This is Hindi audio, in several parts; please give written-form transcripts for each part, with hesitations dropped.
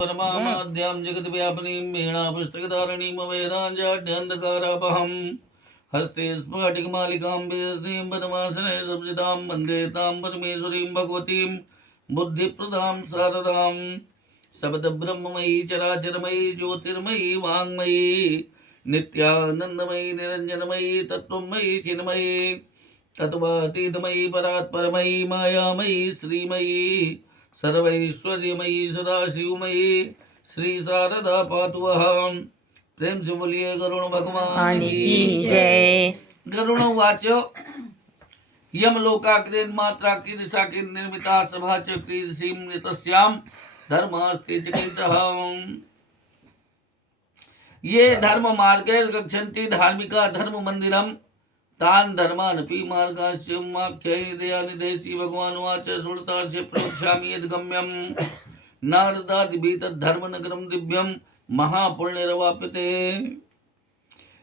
परमाद्यां जगद्व्यापिनीं वीणापुस्तकधारिणीं वेदाञ्जाड्यन्धकारापहम् हस्ते स्फाटिकमालिकां विदधीं पद्मासने संस्थितां वन्दे तां परमेश्वरीं भगवतीं बुद्धिप्रदां शारदां शब्दब्रह्ममयी चराचरमयी ज्योतिर्मयी वाङ्मयी नित्यानन्दमयी निरञ्जनमयी तत्त्वमयी चिन्मयी तत्त्वातीतमयी परात्परमयी मायामयी श्रीमयी सर्वैश्वर्यमयी सदाशिवमयी श्री शारदा पातु वहां। प्रेम से बोलिए गरुण भगवान की जय। गरुण वाच यमलोकाग्रेन मात्रा की दिशा की निर्मिता सभा चक्रीसीम नितस्याम धर्मास्ते चिकित्सः। ये धर्म मार्गे गच्छन्ति धार्मिका धर्म मंदिरम तान धर्मानपि मार्गास्यमाख्यैर्दयानिधेसि भगवान् उवाच श्रुतार्षे प्रोक्ष्यामि यद्गम्यं नारदादिभिः तद्धर्मनगरं दिव्यं महापुण्यरवाप्यते।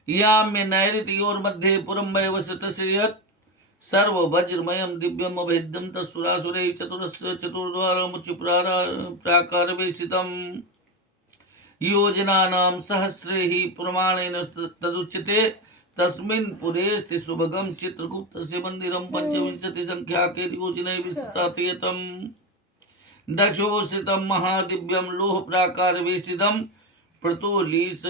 याम्य नैऋत्योर्मध्ये पुरं वै वसतस्य यत् सर्ववज्रमयं दिव्यम् अभेद्यं तत्सुरासुरैः चतुरस्य चतुर्द्वारमुच्चप्राकारवेशितं योजनानां सहस्रैः प्रमाणेन तदुच्यते। तस्मिन् पुरे सुभगं चित्रगुप्तस्य मन्दिरं पंचविंशति संख्याके योजनैः विस्तृतं दक्षोषितं महादिव्यं लोहप्राकारवेष्टितं प्रतोलीस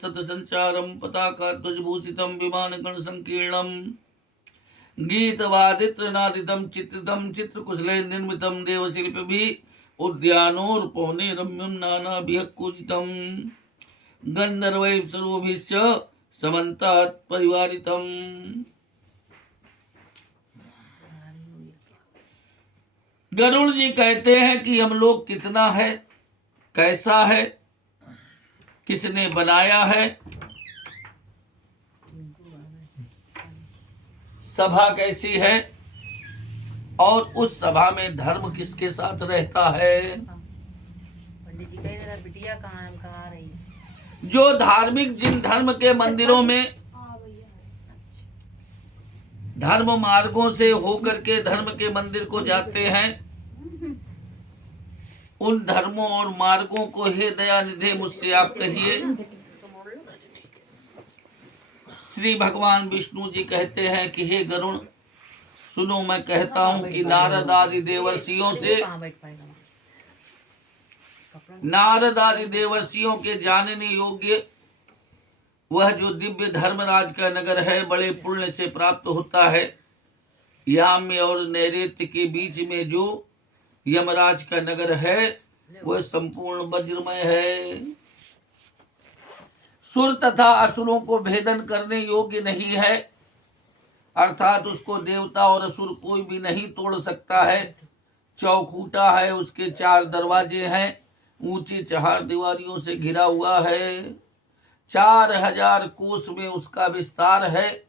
शतसञ्चारं पताकाध्वजभूषितं विमानगणसंकीर्णं गीतवादित्रनादितं चित्रितं चित्रकुशलैः निर्मितं देवशिल्पिभिः उद्यानोर्पवने रम्यं नानाभिः पूजितं गन्धर्वैः सर्वभिश्च समन्तात् परिवारितम। गरुड़ जी कहते हैं कि यमलोक कितना है, कैसा है, किसने बनाया है, सभा कैसी है और उस सभा में धर्म किसके साथ रहता है। पंडित जी कह रहा बिटिया कहाँ रही है। जो धार्मिक जिन धर्म के मंदिरों में धर्म मार्गों से होकर के धर्म के मंदिर को जाते हैं, उन धर्मों और मार्गों को हे दयानिधे मुझसे आप कहिए। श्री भगवान विष्णु जी कहते हैं कि हे गरुण सुनो, मैं कहता हूं कि नारद आदि देवर्षियों के जानने योग्य वह जो दिव्य धर्मराज का नगर है बड़े पुण्य से प्राप्त होता है। याम्य और नैऋत्य के बीच में जो यमराज का नगर है वह संपूर्ण वज्रमय है। सुर तथा असुरों को भेदन करने योग्य नहीं है, अर्थात उसको देवता और असुर कोई भी नहीं तोड़ सकता है। चौखूटा है, उसके 4 दरवाजे हैं, ऊंची 4 दीवारियों से घिरा हुआ है, 4000 कोस में उसका विस्तार है।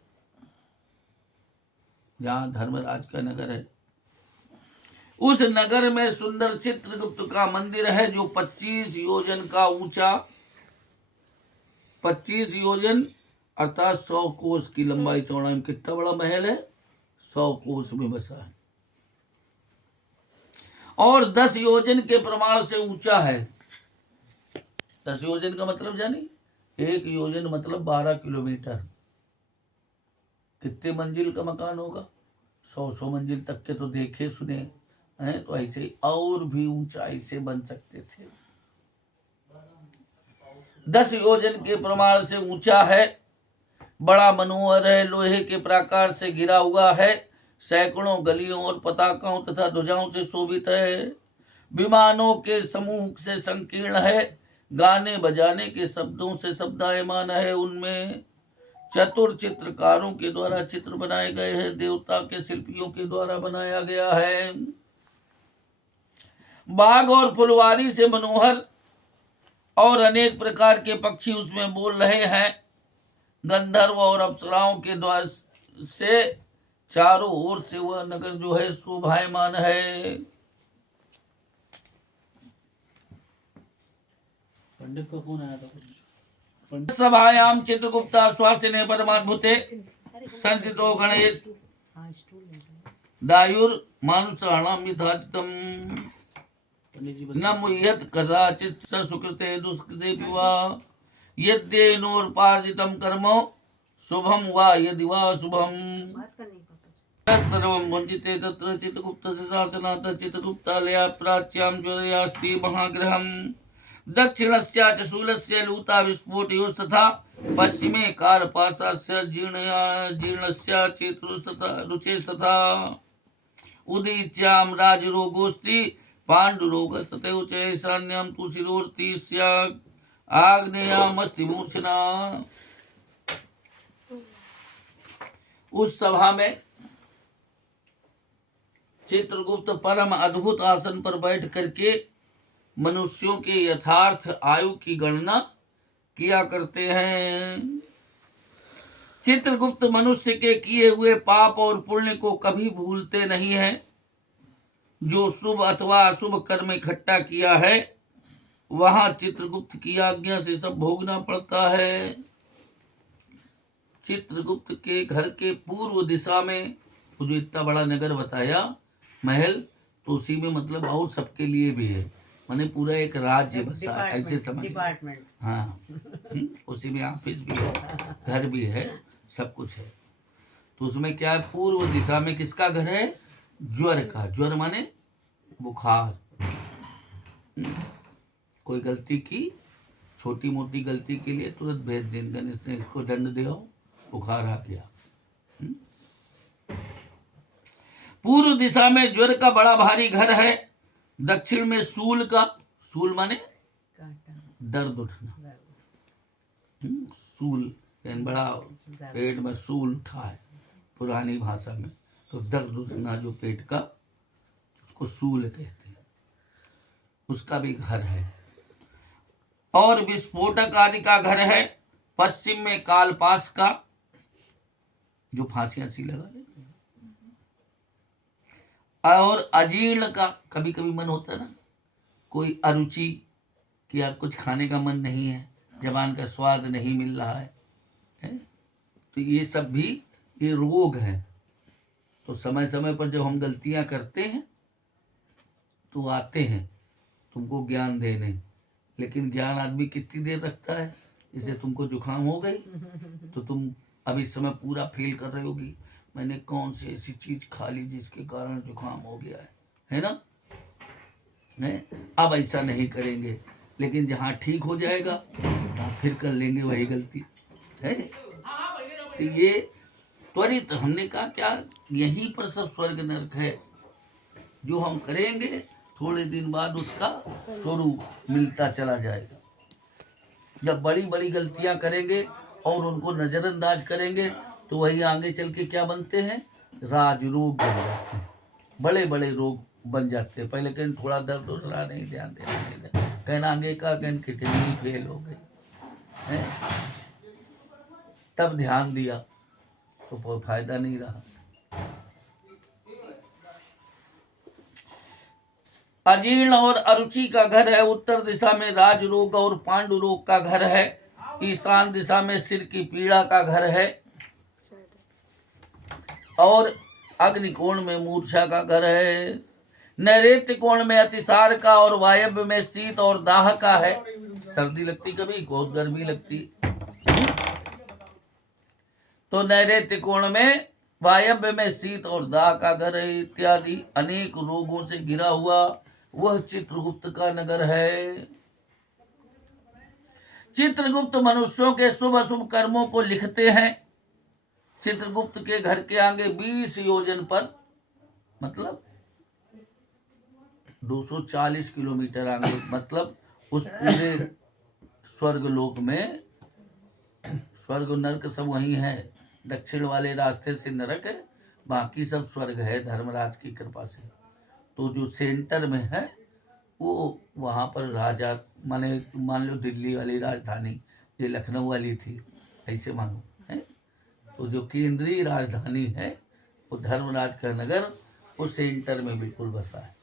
जहां धर्मराज का नगर है उस नगर में सुंदर चित्रगुप्त का मंदिर है जो 25 योजन का ऊंचा, 25 योजन अर्थात 100 कोस की लंबाई चौड़ाई में कितना बड़ा महल है, 100 कोस में बसा है और 10 योजन के प्रमाण से ऊंचा है। 10 योजन का मतलब जानी, 1 योजन मतलब 12 किलोमीटर। कितने मंजिल का मकान होगा, 100 मंजिल तक के तो देखे सुने हैं, तो ऐसे और भी ऊंचाई से बन सकते थे। 10 योजन के प्रमाण से ऊंचा है, बड़ा मनोहर है, लोहे के प्राकार से घिरा हुआ है, सैकड़ों गलियों और पताकाओं तथा ध्वजाओं से शोभित है, विमानों के समूह से संकीर्ण है, गाने बजाने के शब्दों से शब्दायमान है, उनमें चतुर चित्रकारों के द्वारा चित्र बनाए गए हैं, देवता के शिल्पियों के द्वारा बनाया गया है। बाग और फुलवारी से मनोहर और अनेक प्रकार के पक्षी उसमें बोल रहे हैं। गंधर्व और अप्सराओं के द्वार से चारों ओर से वह नगर जो है शोभायमान है। पंडित को फोन आया था। सभायां चित्रगुप्ता श्वासिने परमाद्भुते संस्थितो गणेश दायुर मानुषाणां यथाचितम्। पंडित जी बस न मुह्यत कदाचित स सुकृते दुष्कृते विवा यद्येनोर्पार्जितं कर्म शुभम वा यदि वा शुभम बात करनी पापा जी। सर्वं भुञ्जिते तत्र चित्रगुप्तस्य शासनात् चित्रगुप्तालया प्राच्यां ज्वरयास्ति महागृहम् दक्षिणस्या च शूलस्य लूता विस्फोटयोस्तथा पश्चिमे कार्पासस्य जीर्णस्य चेतुस्तथा रुचेस्तथा उदीच्यां राजरोगोऽस्ति पाण्डुरोगस्तथैव च ईशान्यां तु शिरोर्तिस्या आग्नेयामस्ति मूर्छना। उस सभा में चित्रगुप्त परम अद्भुत आसन पर बैठ करके मनुष्यों के यथार्थ आयु की गणना किया करते हैं। चित्रगुप्त मनुष्य के किए हुए पाप और पुण्य को कभी भूलते नहीं हैं। जो शुभ अथवा अशुभ कर्म इकट्ठा किया है वहां चित्रगुप्त की आज्ञा से सब भोगना पड़ता है। चित्रगुप्त के घर के पूर्व दिशा में वो जो इतना बड़ा नगर बताया महल, तो उसी में मतलब और सबके लिए भी है, माने पूरा एक राज्य बसा है, ऐसे समझ। डिपार्टमेंट। हाँ उसी में ऑफिस भी है, घर भी है, सब कुछ है। तो उसमें क्या है, पूर्व दिशा में किसका घर है? ज्वर का। ज्वर माने बुखार। कोई गलती की, छोटी मोटी गलती के लिए तुरंत भेज दें, गणेश ने इसको दंड दिया, बुखार आ गया। पूर्व दिशा में ज्वर का बड़ा भारी घर है। दक्षिण में सूल का, सूल माने कांटा। दर्द उठना। सूल यानी बड़ा पेट में सूल उठा है पुरानी भाषा में, तो दर्द उठना जो पेट का, उसको सूल कहते हैं, उसका भी घर है। और विस्फोटक आदि का घर है। पश्चिम में कालपास का, जो फांसियां सी लगा देते हैं। और अजीर्ण का, कभी कभी मन होता है ना, कोई अरुचि कि यार कुछ खाने का मन नहीं है, जबान का स्वाद नहीं मिल रहा है? तो ये सब भी ये रोग है। तो समय समय पर जब हम गलतियां करते हैं तो आते हैं तुमको ज्ञान देने, लेकिन ज्ञान आदमी कितनी देर रखता है? जैसे तुमको जुकाम हो गई तो तुम अब इस समय पूरा फील कर रहे होगी, मैंने कौन सी ऐसी चीज खा ली जिसके कारण जुकाम हो गया है ना? नहीं, अब ऐसा नहीं करेंगे, लेकिन जहाँ ठीक हो जाएगा वहाँ फिर कर लेंगे वही गलती है। तो ये त्वरित, हमने कहा क्या, यहीं पर सब स्वर्ग नरक है। जो हम करेंगे थोड़े दिन बाद उसका स्वरूप मिलता चला जाएगा। जब बड़ी बड़ी गलतियां करेंगे और उनको नजरअंदाज करेंगे तो वही आगे चल के क्या बनते हैं? राजरोग बन जाते हैं, बड़े बड़े रोग बन जाते हैं। पहले कहीं थोड़ा दर्द हो रहा, नहीं ध्यान देना, कहना आगे का कहीं किडनी फेल हो गई है, तब ध्यान दिया तो कोई फायदा नहीं रहा। अजीर्ण और अरुचि का घर है। उत्तर दिशा में राजरोग और पांडु रोग का घर है। ईशान दिशा में सिर की पीड़ा का घर है। और अग्निकोण में मूर्छा का घर है। नैऋत्य कोण में अतिसार का और वायव्य में शीत और दाह का है। सर्दी लगती कभी, बहुत गर्मी लगती। तो नैऋत्य कोण में, वायव्य में शीत और दाह का घर है। इत्यादि अनेक रोगों से घिरा हुआ वह चित्रगुप्त का नगर है। चित्रगुप्त मनुष्यों के शुभ अशुभ कर्मों को लिखते हैं। चित्रगुप्त के घर के आगे 20 योजन पर, मतलब 240 किलोमीटर आगे, मतलब उस पूरे स्वर्ग लोक में, स्वर्ग नरक सब वही है। दक्षिण वाले रास्ते से नरक है, बाकी सब स्वर्ग है धर्मराज की कृपा से। तो जो सेंटर में है वो वहाँ पर राजा, माने मान लो दिल्ली वाली राजधानी ये लखनऊ वाली थी, ऐसे मानो है। तो जो केंद्रीय राजधानी है वो धर्मराज का नगर वो सेंटर में बिल्कुल बसा है।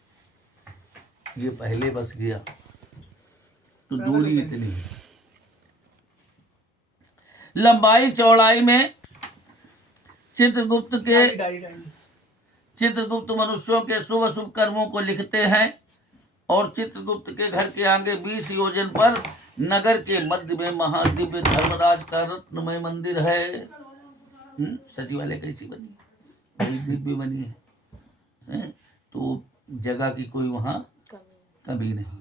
ये पहले बस गया तो दूरी इतनी है। लंबाई चौड़ाई में चित्रगुप्त मनुष्यों के शुभ अशुभ कर्मों को लिखते हैं और चित्रगुप्त के घर के आगे 20 योजन पर नगर के मध्य में महादिव्य धर्मराज का रत्नमय मंदिर है। सचिवालय कैसी बनी, बड़ी दिव्य बनी है, तो जगह की कोई वहां कमी नहीं।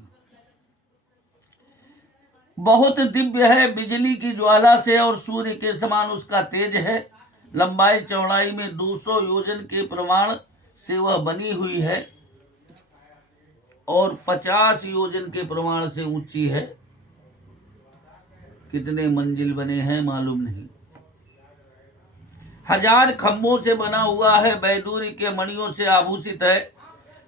बहुत दिव्य है, बिजली की ज्वाला से और सूर्य के समान उसका तेज है। लंबाई चौड़ाई में 200 योजन के प्रमाण से वह बनी हुई है और 50 योजन के प्रमाण से ऊंची है। कितने मंजिल बने हैं मालूम नहीं। 1000 खंभों से बना हुआ है, बैदूरी के मणियों से आभूषित है,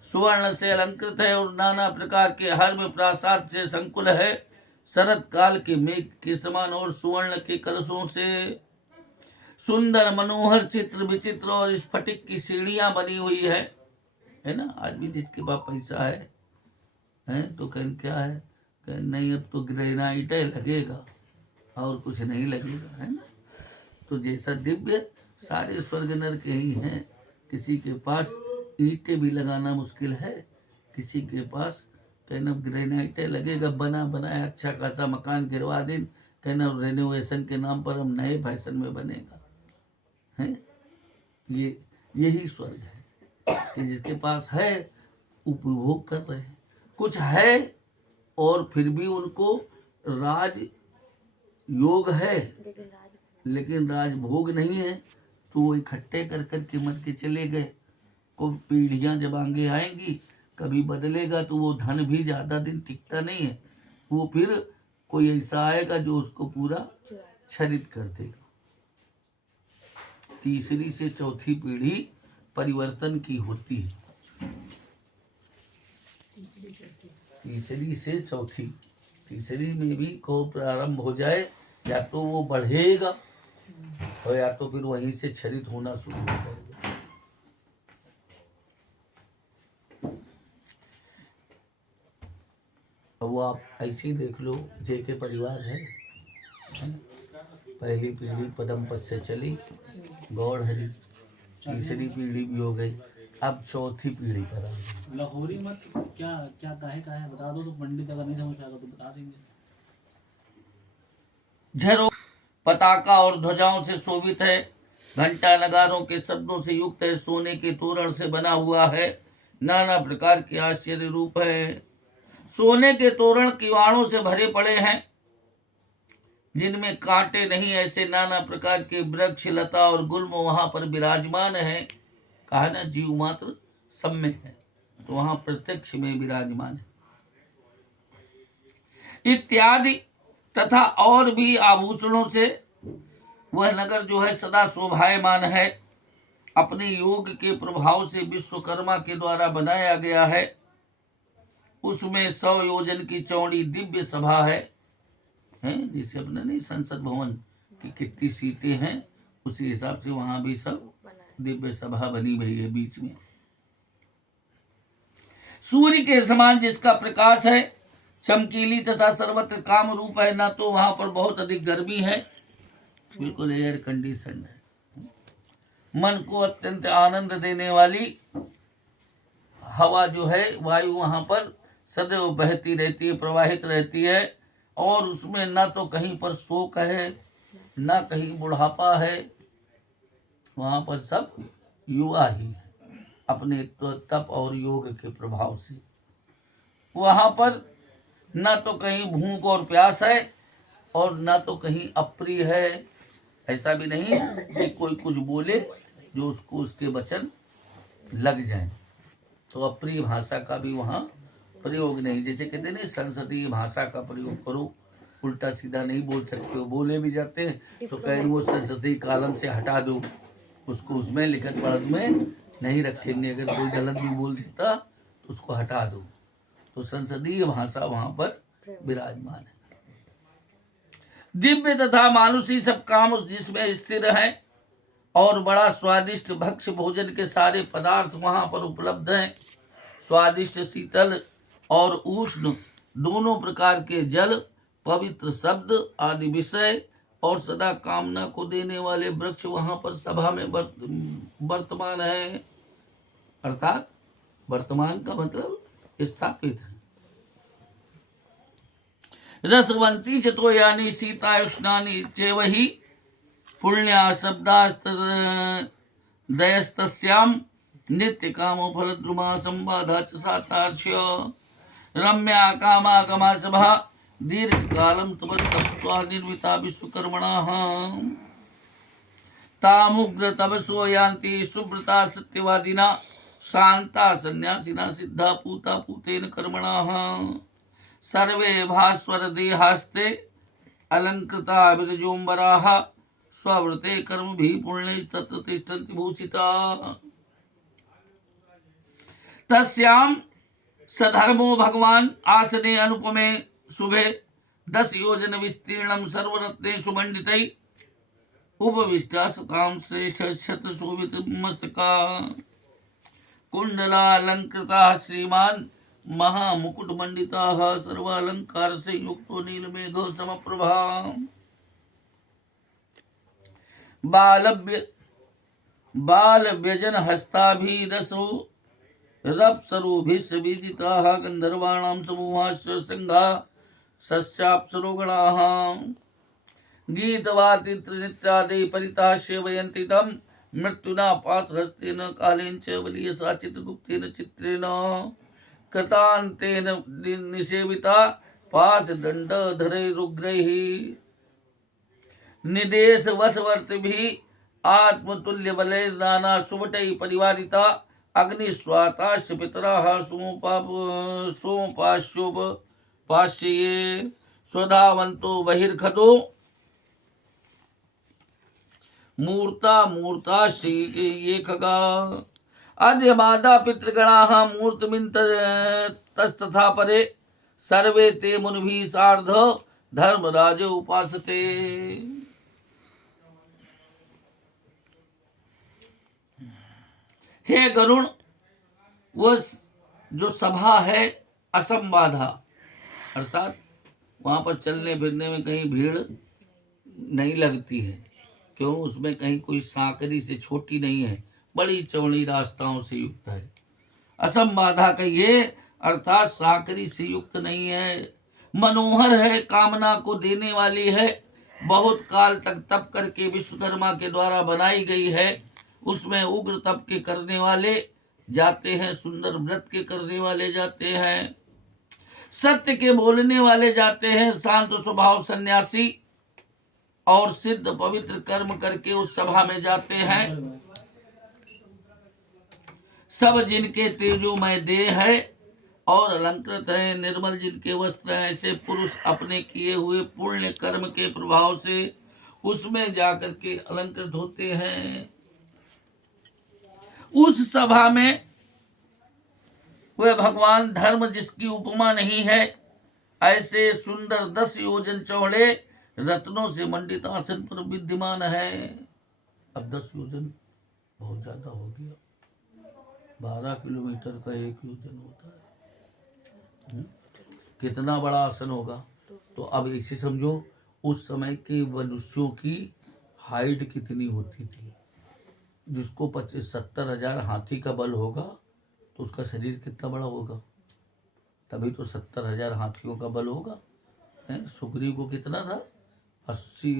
स्वर्ण से अलंकृत है और नाना प्रकार के हर्म प्रासाद से संकुल है। शरद काल के मेघ के समान और सुवर्ण के कलशों से सुंदर मनोहर चित्र विचित्र और स्फटिक की सीढ़ियां बनी हुई है ना। आज भी जिसके पास पैसा है तो कहन क्या है, कहन नहीं अब तो ग्रेनाइट लगेगा और कुछ नहीं लगेगा, है ना। तो जैसा दिव्य सारे स्वर्ग नर के ही हैं। किसी के पास ईंटें भी लगाना मुश्किल है, किसी के पास कहना ग्रेनाइट लगेगा, बना बनाया अच्छा खासा मकान गिरवा दिन, कहना रेनोवेशन के नाम पर हम नए फैशन में बनेगा, है। यही स्वर्ग है कि जिसके पास है उपभोग कर रहे हैं, कुछ है और फिर भी उनको राज योग है लेकिन राजभोग नहीं है, तो वो इकट्ठे कर करके मर के चले गए। को पीढ़ियां जब आगे आएंगी कभी बदलेगा तो वो धन भी ज्यादा दिन टिकता नहीं है, वो फिर कोई ऐसा आएगा जो उसको पूरा छरित कर देगा। तीसरी से चौथी पीढ़ी परिवर्तन की होती है। तीसरी से चौथी, तीसरी में भी को प्रारंभ हो जाए या तो वो बढ़ेगा और या तो फिर वहीं से छरित होना शुरू हो जाएगा। वो आप ऐसे ही देख लो, जेके परिवार है, पहली पीढ़ी पदम पद से चली, गौड़ हरी, तीसरी पीढ़ी भी हो गई, अब चौथी पीढ़ी पर आ गई। लाहौरी मत क्या क्या का है बता दो, तो पंडित अगर नहीं समझ पाएगा तो बता देंगे। झरो पताका और ध्वजाओं से शोभित है, घंटा नगारों के शब्दों से युक्त है, सोने के तोरण से बना हुआ है, नाना प्रकार के आश्चर्य रूप है। सोने के तोरण किवाड़ों से भरे पड़े हैं जिनमें कांटे नहीं, ऐसे नाना प्रकार के वृक्ष लता और गुल्म वहां पर विराजमान है। कहा ना जीव मात्र सब में है, तो वहां प्रत्यक्ष में विराजमान है इत्यादि। तथा और भी आभूषणों से वह नगर जो है सदा शोभायमान है। अपने योग के प्रभाव से विश्वकर्मा के द्वारा बनाया गया है। उसमें 100 योजन की चौड़ी दिव्य सभा है, जिसे अपने नहीं संसद भवन की कितनी सीटें हैं उसी हिसाब से वहां भी सब दिव्य सभा बनी हुई है बीच में। सूर्य के समान जिसका प्रकाश है, चमकीली तथा सर्वत्र काम रूप है, ना तो वहां पर बहुत अधिक गर्मी है, बिल्कुल एयर कंडीशन है। मन को अत्यंत आनंद देने वाली हवा जो है, वायु वहां पर सदैव बहती रहती है, प्रवाहित रहती है, और उसमें ना तो कहीं पर शोक है ना कहीं बुढ़ापा है, वहां पर सब युवा ही है अपने तप और योग के प्रभाव से। वहां पर ना तो कहीं भूख और प्यास है और ना तो कहीं अप्रिय है। ऐसा भी नहीं कि कोई कुछ बोले जो उसको उसके वचन लग जाए, तो अप्रिय भाषा का भी वहां प्रयोग नहीं। जैसे कहते हैं संसदीय भाषा का प्रयोग करो, उल्टा सीधा नहीं बोल सकते हो, बोले भी जाते हैं तो कहीं वो संसदीय कालम से हटा दो, उसको उसमें लिखत पढ़त में नहीं रखेंगे। अगर कोई गलत भी बोल देता तो उसको हटा दो। तो संसदीय भाषा वहां पर विराजमान है। दिव्य तथा मानुषी सब काम जिसमें स्थिर है और बड़ा स्वादिष्ट भक्ष्य भोजन के सारे पदार्थ वहां पर उपलब्ध हैं। स्वादिष्ट शीतल और उष्ण दोनों प्रकार के जल, पवित्र शब्द आदि विषय और सदा कामना को देने वाले वृक्ष वहां पर सभा में वर्तमान है। अर्थात वर्तमान का मतलब स्थापित है। रसवंती च तो यानी सीता युष्णानि चेवहि पुण्या शब्दास्त दयस्तस्याम नित्य कामो फलद्रुमा संबाधा च सातार्क्ष्य रम्या कामा कमा सभा दीर्घ कालम तपस्वा निर्मिता विश्वकर्मणः तामुग्र तपसो यान्ति सुव्रता सत्यवादिना शांता सन्यासिना सिद्धा पूता पूतेन कर्मणः सर्वे भास्वर देहास्ते अलंकृता विरजोम्बराः स्वव्रते कर्म भी पुण्य तत्र तिष्ठन्ति भूषिता तस्याम सधर्मो भगवान आसने अनुपमे शुभे 10 योजन विस्तीर्णम सर्वरत्ने सुमंडितै उपविष्टा सताम श्रेष्ठ शत शोभित मस्तका कुंडलालंकृता श्रीमान महामुकुट मंडिता सर्वालंकार से युक्तो नीलमेघ समप्रभा बाल व्यजन हस्ताभिरसो रप्सरोभिस्विजिताः गंधर्वाणां समूहाश्च सिंहा सस्याप्सरोगणाः गीतवातित्रनित्यादि परिताः सेवयन्ति तं मृत्युना पाशहस्तेन कालेन च बलीयसा चित्रगुप्तेन चित्रेण कृतान्तेन निसेविता पाशदण्डधरैरुग्रैः निदेश वशवर्तिभिः आत्मतुल्यबलैर्नाना सुभटैः परिवारिता अग्निस्वाताश्च पितराः सोमपाश्योपपाश्ये स्वधावन्तो बहिर्खतो मूर्ता ये खगा अद्य माता पितृगणाः मूर्तिमिन्तस्तथा परे सर्वे ते मुनिभिः सार्ध धर्मराज उपासते। हे गरुण, वो जो सभा है असंबाधा अर्थात वहां पर चलने फिरने में कहीं भीड़ नहीं लगती है, क्यों? उसमें कहीं कोई सांकरी से छोटी नहीं है, बड़ी चौड़ी रास्ताओं से युक्त है। असंबाधा कहिए अर्थात सांकरी से युक्त नहीं है। मनोहर है, कामना को देने वाली है, बहुत काल तक तप करके विश्वकर्मा के द्वारा बनाई गई है। उसमें उग्र तप के करने वाले जाते हैं, सुंदर व्रत के करने वाले जाते हैं, सत्य के बोलने वाले जाते हैं, शांत स्वभाव सन्यासी और सिद्ध पवित्र कर्म करके उस सभा में जाते हैं। सब जिनके तेजोमय देह है और अलंकृत है, निर्मल जिनके वस्त्र हैं, ऐसे पुरुष अपने किए हुए पुण्य कर्म के प्रभाव से उसमें जाकर के अलंकृत होते हैं। उस सभा में वह भगवान धर्म जिसकी उपमा नहीं है, ऐसे सुंदर 10 योजन चौड़े रत्नों से मंडित आसन पर विद्यमान है। अब 10 योजन बहुत ज्यादा हो गया, 12 किलोमीटर का 1 योजन होता है। कितना बड़ा आसन होगा। तो अब ऐसे समझो उस समय के मनुष्यों की हाइट कितनी होती थी। जिसको 25-70 हजार हाथी का बल होगा तो उसका शरीर कितना बड़ा होगा, तभी तो 70 हजार हाथियों का बल होगा। सुग्रीव को कितना था? 80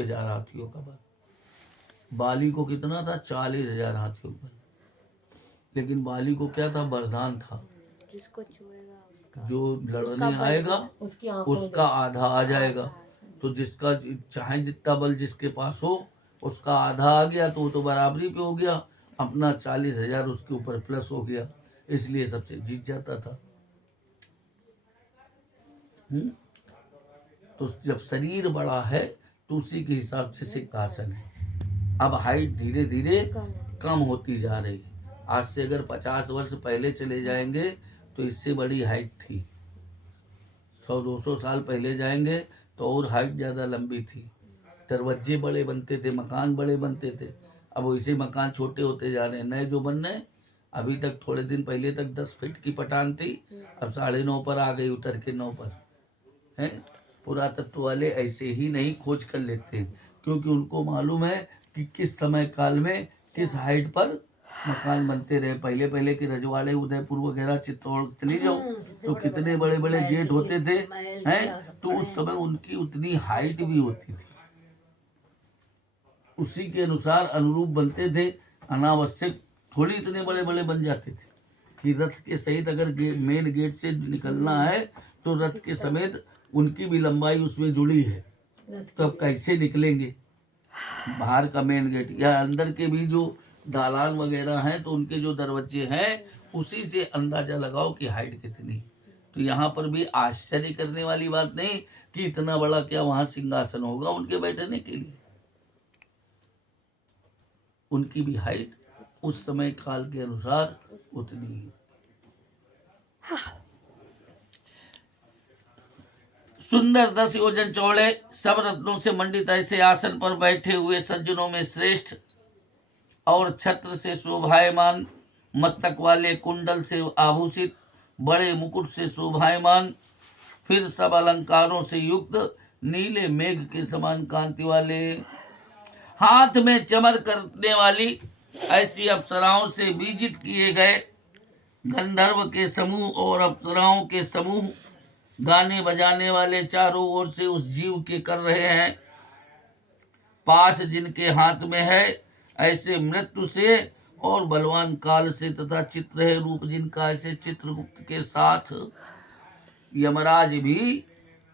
हजार हाथियों का बल। बाली को कितना था? 40 हजार हाथियों का बल। लेकिन बाली को क्या था? वरदान था, जिसको छुएगा जो लड़ने आएगा उसका आधा आ जाएगा। तो जिसका चाहे जितना बल जिसके पास हो उसका आधा आ गया तो वो तो बराबरी पे हो गया, अपना 40 हजार उसके ऊपर प्लस हो गया, इसलिए सबसे जीत जाता था। तो जब शरीर बड़ा है तो उसी के हिसाब से सिंहासन है। अब हाइट धीरे धीरे कम होती जा रही है। आज से अगर 50 वर्ष पहले चले जाएंगे तो इससे बड़ी हाइट थी। 100-200 साल पहले जाएंगे तो और हाइट ज्यादा लंबी थी। दरवाजे बड़े बनते थे, मकान बड़े बनते थे। अब वैसे मकान छोटे होते जा रहे हैं। नए जो बन रहे, अभी तक थोड़े दिन पहले तक 10 फीट की पटान थी, अब 9.5 पर आ गई, उतर के 9 पर है। पुरातत्व वाले ऐसे ही नहीं खोज कर लेते हैं, क्योंकि उनको मालूम है कि किस समय काल में किस हाइट पर मकान बनते रहे। पहले पहले के रजवाड़े उदयपुर वगैरह चित्तौड़ चली जाओ तो कितने बड़े बड़े गेट होते थे हैं, तो उस समय उनकी उतनी हाइट भी होती थी, उसी के अनुसार अनुरूप बनते थे। अनावश्यक थोड़ी इतने बड़े बड़े बन जाते थे कि रथ के सहित अगर मेन गेट से निकलना है तो रथ के समेत उनकी भी लंबाई उसमें जुड़ी है, तो अब कैसे निकलेंगे बाहर का मेन गेट या अंदर के भी जो दालान वगैरह हैं, तो उनके जो दरवाजे हैं उसी से अंदाजा लगाओ कि हाइट कितनी। तो यहाँ पर भी आश्चर्य करने वाली बात नहीं कि इतना बड़ा क्या वहां सिंहासन होगा उनके बैठने के लिए। उनकी भी हाइट उस समय काल के अनुसार उतनी ही। सुंदर 10 योजन चौड़े सब रत्नों से मंडित ऐसे आसन पर बैठे हुए सज्जनों में श्रेष्ठ और छत्र से शोभायमान, मस्तक वाले कुंडल से आभूषित, बड़े मुकुट से शोभायमान, फिर सब अलंकारों से युक्त, नीले मेघ के समान कांति वाले, हाथ में चमर करने वाली ऐसी अप्सराओं से विजित किए गए गंधर्व के समूह और अप्सराओं के समूह गाने बजाने वाले चारों ओर से उस जीव के कर रहे हैं। पास जिनके हाथ में है ऐसे मृत्यु से और बलवान काल से, तथा चित्र है रूप जिनका ऐसे चित्रगुप्त के साथ, यमराज भी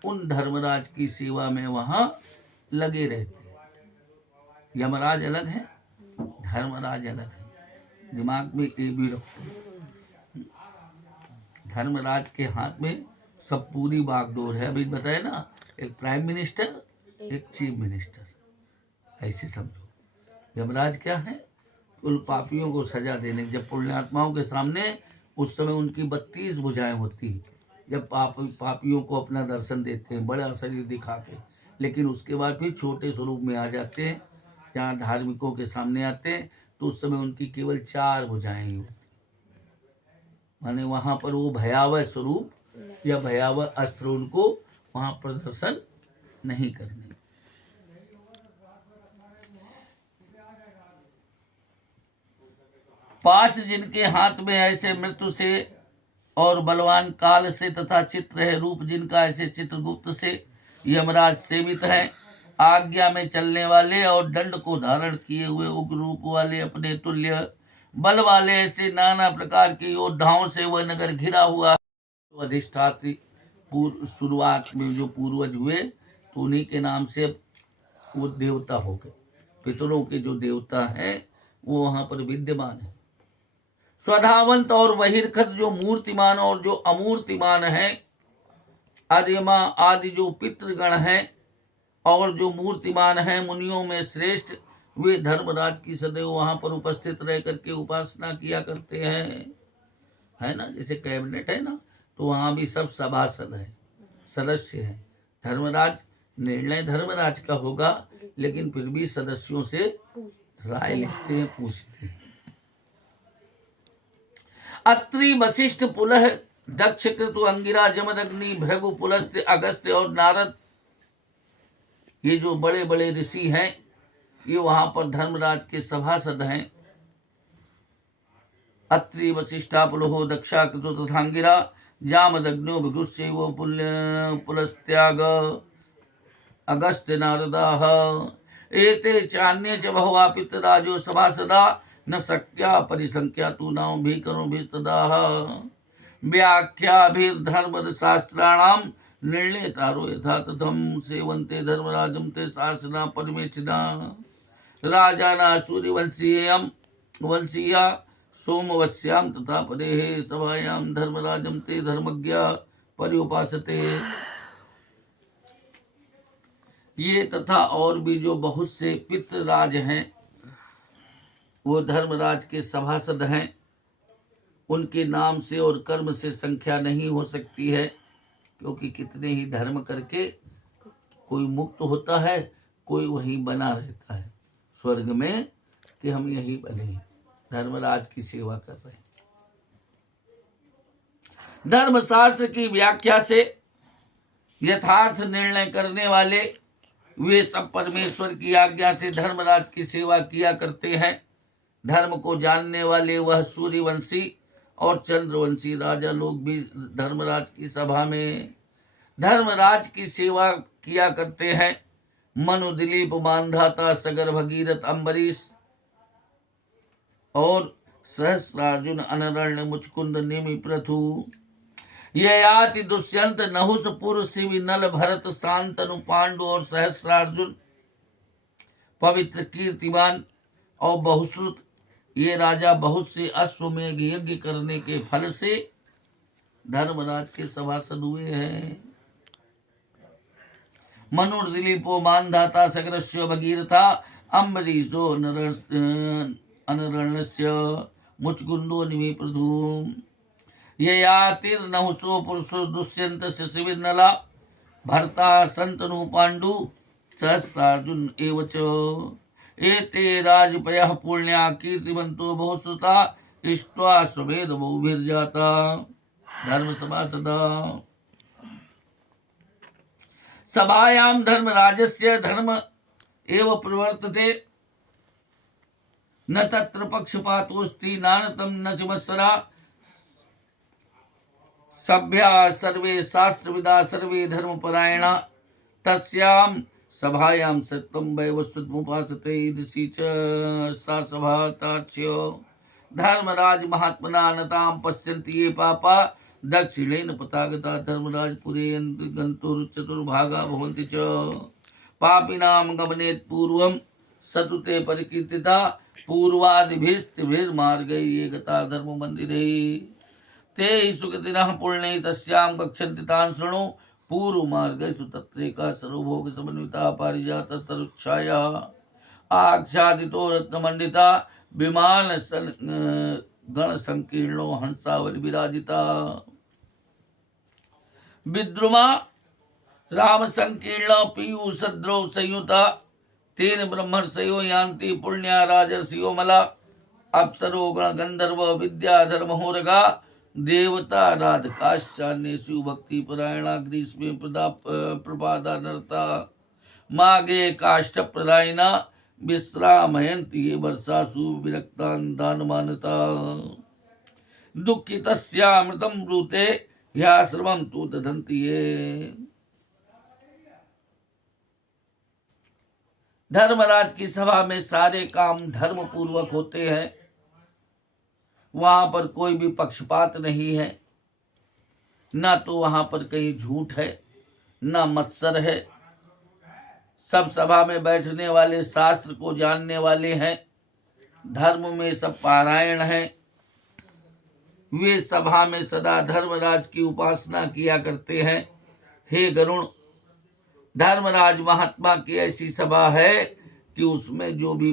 उन धर्मराज की सेवा में वहां लगे रहते हैं। यमराज अलग है, धर्मराज अलग है, दिमाग में ये भी रखो। धर्मराज के हाथ में सब पूरी बागडोर है। अभी बताए ना, एक प्राइम मिनिस्टर, एक चीफ मिनिस्टर, ऐसे समझो। यमराज क्या है? उन पापियों को सजा देने, जब पुण्यात्माओं के सामने उस समय उनकी 32 भुजाएं होती, जब पापियों को अपना दर्शन देते हैं बड़ा शरीर दिखा के, लेकिन उसके बाद फिर छोटे स्वरूप में आ जाते हैं। जहाँ धार्मिकों के सामने आते हैं तो उस समय उनकी केवल 4 भुजाएं ही होती, माने वहां पर वो भयावह स्वरूप या भयावह अस्त्र उनको वहां प्रदर्शन नहीं करने। पास जिनके हाथ में ऐसे मृत्यु से और बलवान काल से, तथा चित्र है रूप जिनका ऐसे चित्रगुप्त से, यमराज सेवित है। आज्ञा में चलने वाले और दंड को धारण किए हुए उग्र रूप वाले, अपने तुल्य बल वाले ऐसे नाना प्रकार के योद्धाओं से वह नगर घिरा हुआ है। तो अधिष्ठात्री शुरुआत में जो पूर्वज हुए तो उन्हीं के नाम से वो देवता हो गए। पितरों के जो देवता हैं वो वहां पर विद्यमान है। स्वधावंत और बहिर्खत जो मूर्तिमान और जो अमूर्तिमान है, आर्यमा आदि जो पितृगण हैं और जो मूर्तिमान हैं, मुनियों में श्रेष्ठ, वे धर्मराज की सदैव वहां पर उपस्थित रह करके उपासना किया करते हैं। है ना, जैसे कैबिनेट है ना, तो वहां भी सब सभासद है, सदस्य है। धर्मराज, निर्णय धर्मराज का होगा, लेकिन फिर भी सदस्यों से राय लेते हैं, पूछते हैं। अत्रि वशिष्ठ पुलह दक्ष कृतु अंगिरा जमदग्नि भृगु पुलस्त्य अगस्त्य और नारद, ये जो बड़े बड़े ऋषि हैं ये वहां पर धर्मराज के सभासद हैं। अत्रि वशिष्ठा पुलहो दक्षा कृतु तथांगिरा जामदग्नो भृगुश्चैव पुलस्त्याग अगस्त्य नारदाः एते चान्ये च बहवा पितराजो सभासदा न शक्या परिसंख्या तू नाम भी करो भीस्तदाः व्याख्याभिर्धर्म शास्त्राणाम निर्णय तारो यथा तथम सेवन्ते धर्मराजम ते शासना परमेष्ठिना राजाना सूर्यवंशीयम वंशीया सोमवस्याम तथा पदेः सभायाम धर्मराजम ते धर्मज्ञा पर्युपासते। ये तथा और भी जो बहुत से पितृराज हैं वो धर्मराज के सभासद हैं। उनके नाम से और कर्म से संख्या नहीं हो सकती है, क्योंकि कितने ही धर्म करके कोई मुक्त होता है, कोई वहीं बना रहता है स्वर्ग में कि हम यही बने, धर्मराज की सेवा कर रहे हैं। धर्मशास्त्र की व्याख्या से यथार्थ निर्णय करने वाले वे सब परमेश्वर की आज्ञा से धर्मराज की सेवा किया करते हैं। धर्म को जानने वाले वह सूर्यवंशी और चंद्रवंशी राजा लोग भी धर्मराज की सभा में धर्मराज की सेवा किया करते हैं। मनु, दिलीप, मानधाता, सगर, भगीरथ, अम्बरीश और सहस्रार्जुन, अनरण्य, मुचकुंद, निमि, पृथु, ययाति, दुष्यंत, नहुस, पुर, शिवि, नल, भरत, शांतनु, पांडु और सहस्रार्जुन, पवित्र, कीर्तिमान और बहुश्रुत, ये राजा बहुत से अश्वमेघ यज्ञ करने के फल से धर्मराज के सभासद हुए हैं। मनु, दिलीपो, मानधाता, सगरस्य, भगीरथा, अम्बरीशो, अनरण्यस्य, मुचकुंदो, निमि, पृथु, ययातिर्नहुसो, पुरुषो, दुष्यंत, शिविर्नला, भरता, शंतनु, पांडु, सहस्रार्जुन एवच, एते राजपयः पुण्या कीर्तिमन्तो बहुश्रुता, इष्ट्वा स्वमेध बहुभिर्जाता। धर्म सभा सदा सभायां धर्मराजस्य धर्म एव प्रवर्तते, न तत्र पक्षपातोऽस्ति नानतं न च मत्सरा, सभ्या सर्वे शास्त्रविदा सर्वे धर्मपरायणा, तस्यां सभायां सत्यं वैवस्वतमुपासते ईदृशी च सा सभा तार्क्ष्य। धर्मराज महात्मना नतां पश्यन्ति ये पापा, दक्षिणेन पतागता धर्मराज पुरे गन्तुर्चतुर्भागा भवन्ति च, पापिनां गमनेत् पूर्वं सतुते परिकीर्तिता, पूर्वादिभिस्त्रिभिर्मार्गैः ये गता धर्ममन्दिरे, ते हि सुकृतिनः पुण्ये तस्यां गच्छन्ति तान् शृणु, पूर्वमार्गेषु तत्रैका सर्वभोग समन्विता, पारिजात तरुच्छाया, आच्छादितो रत्नमण्डिता, विमान गण संकीर्णो हंसावली विराजिता, विद्रुमा राम संकीर्ण पीयूषद्रौ संयुता, तेन ब्रह्मर्षयो यान्ति पुण्या राजर्षियो मला, अप्सरो गण गंधर्व विद्याधर महोरगा, देवता राधकाश्चान्येषु भक्ति परायणा, ग्रीष्मे प्रपादा नरता, मागे काष्ठ प्रदायिना, विश्रामयन्ति ये वर्षासु विरक्तान् दानमानता, दुःखितस्यामृतं ब्रूते ह्याश्रमं तु दधन्ति ये। धर्मराज की सभा में सारे काम धर्म पूर्वक होते हैं, वहां पर कोई भी पक्षपात नहीं है, ना तो वहां पर कहीं झूठ है ना मत्सर है। सब सभा में बैठने वाले शास्त्र को जानने वाले हैं, धर्म में सब पारायण हैं, वे सभा में सदा धर्मराज की उपासना किया करते हैं। हे गरुण, धर्मराज महात्मा की ऐसी सभा है कि उसमें जो भी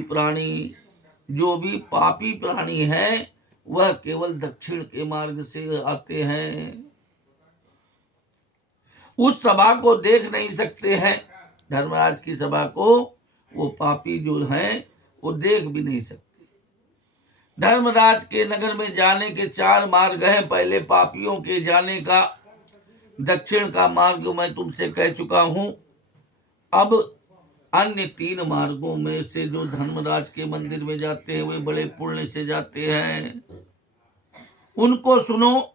पापी प्राणी हैं वह केवल दक्षिण के मार्ग से आते हैं, उस सभा को देख नहीं सकते हैं। धर्मराज की सभा को वो पापी जो हैं वो देख भी नहीं सकते। धर्मराज के नगर में जाने के 4 मार्ग हैं। पहले पापियों के जाने का दक्षिण का मार्ग मैं तुमसे कह चुका हूं। अब अन्य 3 मार्गों में से जो धर्मराज के मंदिर में जाते हैं वे बड़े पुण्य से जाते हैं, उनको सुनो।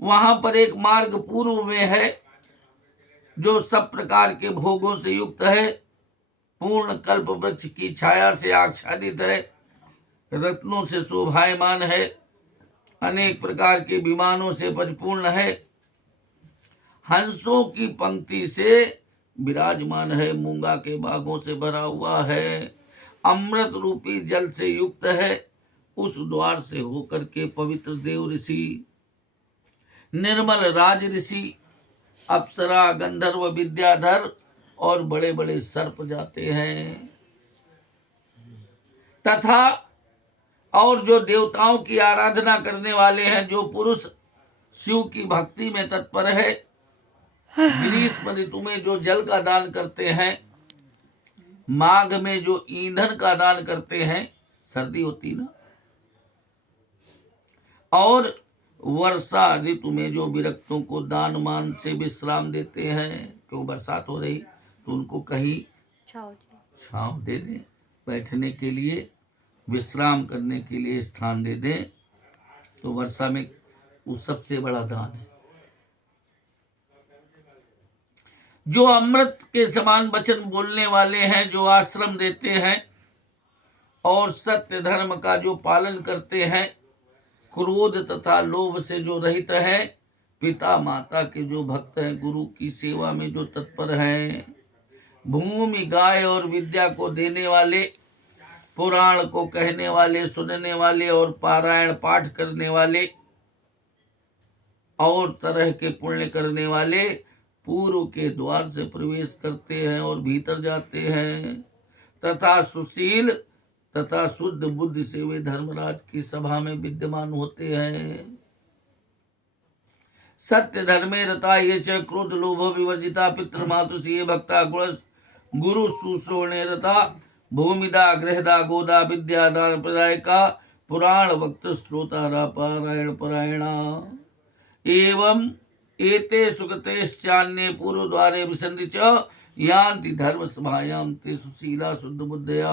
वहां पर एक मार्ग पूर्व में है जो सब प्रकार के भोगों से युक्त है, पूर्ण कल्प वृक्ष की छाया से आच्छादित है, रत्नों से शोभायमान है, अनेक प्रकार के विमानों से परिपूर्ण है, हंसों की पंक्ति से विराजमान है, मूंगा के बागों से भरा हुआ है, अमृत रूपी जल से युक्त है। उस द्वार से होकर के पवित्र देव ऋषि, निर्मल राज ऋषि, अप्सरा, गंधर्व, विद्याधर और बड़े बड़े सर्प जाते हैं। तथा और जो देवताओं की आराधना करने वाले हैं, जो पुरुष शिव की भक्ति में तत्पर है, ग्रीष्म ऋतु में जो जल का दान करते हैं, माघ में जो ईंधन का दान करते हैं, सर्दी होती ना, और वर्षा ऋतु में जो विरक्तों को दान मान से विश्राम देते हैं, क्यों बरसात हो रही तो उनको कहीं छांव दे दें बैठने के लिए, विश्राम करने के लिए स्थान दे दें तो वर्षा में वो सबसे बड़ा दान है। जो अमृत के समान वचन बोलने वाले हैं, जो आश्रम देते हैं और सत्य धर्म का जो पालन करते हैं, क्रोध तथा लोभ से जो रहित है, पिता माता के जो भक्त हैं, गुरु की सेवा में जो तत्पर हैं, भूमि गाय और विद्या को देने वाले, पुराण को कहने वाले, सुनने वाले और पारायण पाठ करने वाले और तरह के पुण्य करने वाले पूर्व के द्वार से प्रवेश करते हैं और भीतर जाते हैं, तथा सुशील तथा शुद्ध बुद्धि से वे धर्मराज की सभा में विद्यमान होते हैं। सत्य धर्मे रता ये च क्रोध लोभ विवर्जिता पितृमातुषीय भक्ता गुरु शुश्रोणे रता भूमिदा गृहदा गोदा विद्यादान प्रदायका पुराण भक्त श्रोतारा पारायण परायणा एवं एते सुगतेश्चान्ये पूर्व द्वारे विसन्धि च यान्ति धर्म सभायां ते सुशीला शुद्ध बुद्धया।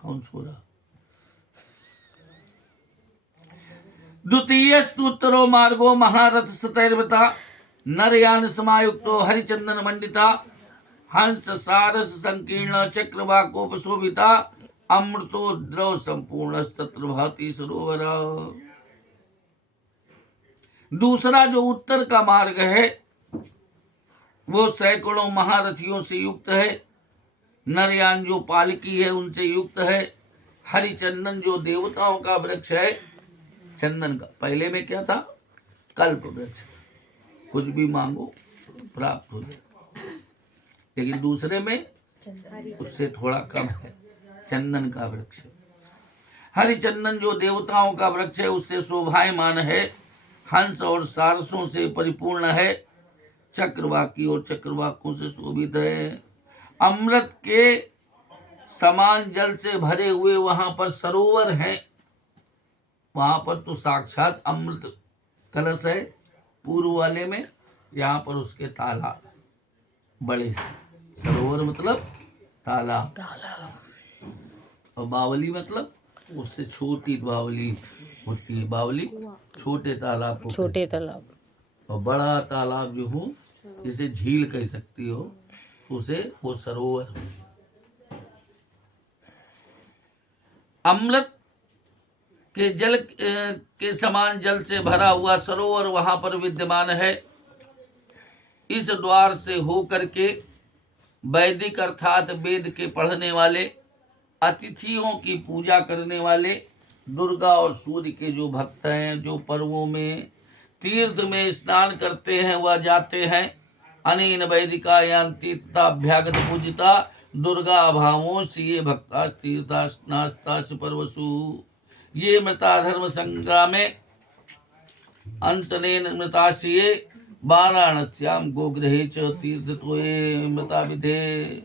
कौन सो रहा? द्वितीयस्तुत्तरो मार्गो महारथ सतैर्वता नरयान समायुक्तो हरिचंदन मंडिता हंस सारस संकीर्ण चक्रवाकोपशोभिता अमृतो द्रव संपूर्ण तत्र भाति सरोवरा। दूसरा जो उत्तर का मार्ग है वो सैकड़ों महारथियों से युक्त है, नरयान जो पालकी है उनसे युक्त है, हरिचंदन जो देवताओं का वृक्ष है, चंदन का पहले में क्या था? कल्प वृक्ष, कुछ भी मांगो प्राप्त हो जाए, लेकिन दूसरे में उससे थोड़ा कम है, चंदन का वृक्ष। हरिचंदन जो देवताओं का वृक्ष है उससे शोभायमान है, हंस और सारसों से परिपूर्ण है, चक्रवाकी और चक्रवाकों से शोभित है, अमृत के समान जल से भरे हुए वहां पर सरोवर है, वहां पर तो साक्षात अमृत कलश है पूर्व वाले में, यहाँ पर उसके तालाब, बड़े से सरोवर मतलब तालाब, और बावली मतलब उससे छोटी बावली होती है, बावली छोटे तालाब को, छोटे तालाब, और बड़ा तालाब जो हो जिसे झील कह सकती हो उसे वो सरोवर। अमृत के जल के समान जल से भरा हुआ सरोवर वहां पर विद्यमान है। इस द्वार से होकर के वैदिक अर्थात वेद के पढ़ने वाले, अतिथियों की पूजा करने वाले, दुर्गा और सूर्य के जो भक्त हैं, जो पर्वों में तीर्थ में स्नान करते हैं वह जाते हैं। अनेन वैदिका यान्ति तथा अभ्यागत पूजिता दुर्गा भावों ये भक्ता तीर्था स्नास्ता पर्वसु। ये मृता धर्म संग्रामे अंतनेन मृताशिये वाराणस्याम गोगृहे च तीर्थत्वे मृता विधे।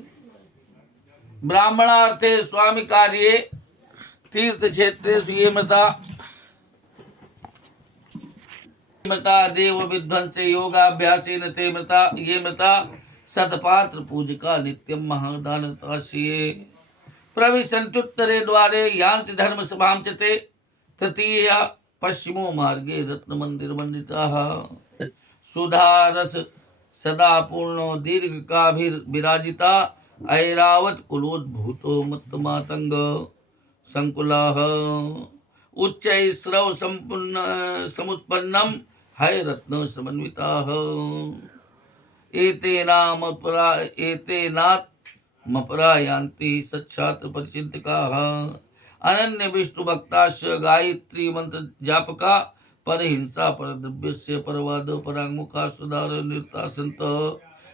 ब्राह्मणार्थे स्वामी कार्ये तीर्थ क्षेत्रेषु ये मृता देव विध्वंसे योगाभ्यासेन ते मृता। ये मृता सदपात्र पूजिका नित्यम महादानताशिये प्रविशन्त्युत्तरे द्वारे यान्ति धर्म सभां च ते। तृतीय पश्चिमो मार्गे रत्न मंदिर मंडिताः। सुधारस सदा पूर्णो दीर्घ काभिर्विराजिता ऐरावत कुलोद्भूतो मत्तमातंग संकुलाः। उच्च स्रव संपूर्ण समुत्पन्नम है रत्न समन्विताः। एतेनामपरा यान्ति सच्छात्र परिचिन्तकाः। अनन्य विष्णु भक्ताश्च गायत्री मंत्र जापका परहिंसा परद्रव्यस्य परवाद परांगमुखा सुधार नृता संत